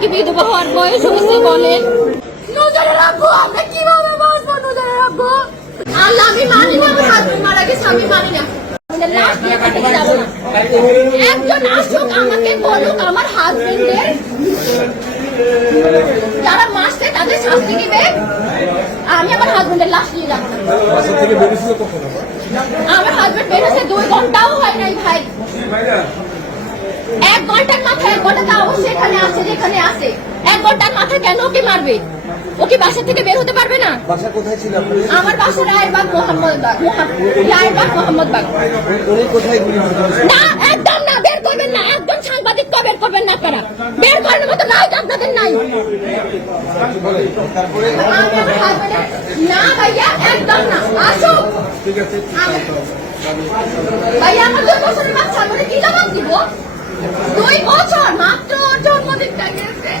কি বিধবা হওয়ার বয়স হয়েছে বলেন নজরে রাখব আমরা কীভাবে বাঁচবো নজরে রাখব আল্লাহ আমি মানি না আমার হাজবেন্ড মারা গেছে আমি মানি না। আমাদের লাশ নিয়ে কাটিয়ে যাব না। একজন আসুক আমাকে বলুক আমার হাজবেন্ডের যারা মাসছে তাদের শাস্তি দিবে। আমি আমার হাজবেন্ডের লাশ নিয়ে যাব না। বাসা থেকে বেরিয়েছিল কখন আবার? আমার হাজবেন্ড বেরোছে দুই ঘন্টাও হয় নাই ভাই। এক ঘণ্টার মাথায় এক ঘণ্টা তাও সেখানে আছে যেখানে আছে। এক ঘণ্টার মাথায় কেন ওকে মারবে? ও কি বাসা থেকে বের হতে পারবে না? বাসা কোথায় ছিল আমার বাসা রায়েরবাগ মোহাম্মদবাগ মোহাম- রায়েরবাগ মোহাম্মদবাগ উনি কোথায় গুলি না একদম না বের করবেন না একদম সাংবাদিক বের করবেন না আপনারা। বের করার মতো রাইট আপনাদের নাই। আমার না ভাইয়া একদম না আসুক। ভাইয়া আমার দুই বছরের বাচ্চা আমাকে কি জবাব দিব? দুই বছর মাত্র ওর জন্মদিনটা গেছে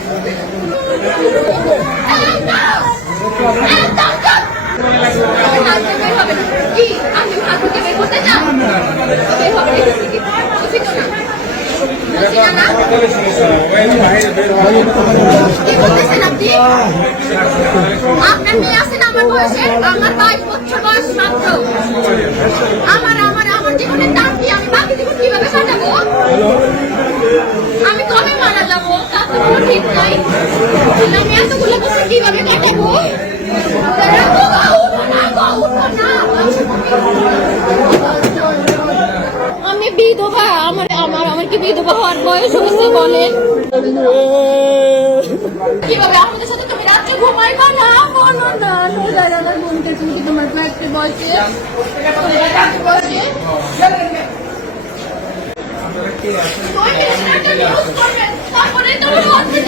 আপনার মেয়ে আছেন আমার বয়সের আমার বাইশ বছর বয়স মাত্র। আমার আমার আমার জীবনের দাম কি আমি বাকি জীবন কীভাবে কাটাবো আমি কবে মারা যাব তা তো কোনো ঠিক নাই আমি এতগুলো বছর কীভাবে কাটাবো তারা তো গা উঠো না, গা উঠো না। আমি বিধবা, আমার আমার আমার কি বিধবা হওয়ার বয়স হয়েছে বলেন? কীভাবে আমাদের সাথে তুমি রাত্রে ঘুমাইবা না? বলো না আমার বোনকে তুমি কি তোমার ফ্ল্যাটে বসে। তোমার কাছে বসে দুই মিনিট একটা নিউজ করবেন, তারপরে তোমার হসপিটালে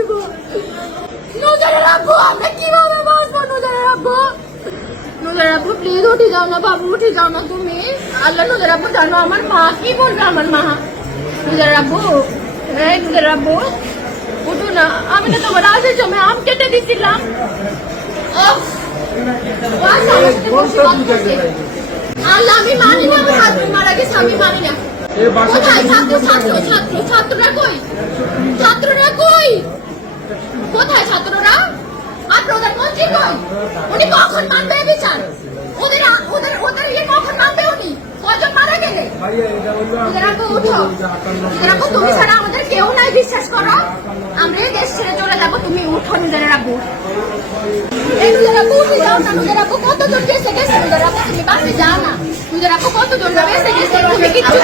রাখব প্লিজ উঠে যাও না বাবু উঠে যাও না তুমি। আল্লাহ নজরে রাখব জানো আমার মা কি বলবে আমার মা? নজরে রাখব এই নজরে রাখব উঠো না। আমি তো তোমার আজের সময় আম কেটে দিছিলাম। আল্লাহ আমি মানি না আমার হাজবেন্ড মারা গেছে আমি মানি না। কোথায়? ছাত্র ছাত্র ছাত্র ছাত্ররা কই? ছাত্ররা কই? কোথায় ছাত্ররা? আর প্রধানমন্ত্রী কই? উনি কখন মানবে বিচার? ওদের ওদের ওদের ইয়ে কখন মানবে নি কজন মারা গেলে? আপু তুমি ছাড়া আমাদের কেউ নাই বিশ্বাস করো। আমরা দেশ ছেড়ে চলে যাব তুমি উঠো নিজেরা আপু কতজন গেছে গেছে? তুমি বাসে যা না। নিজের কতজন গেছে গেছে তুমি কিচ্ছু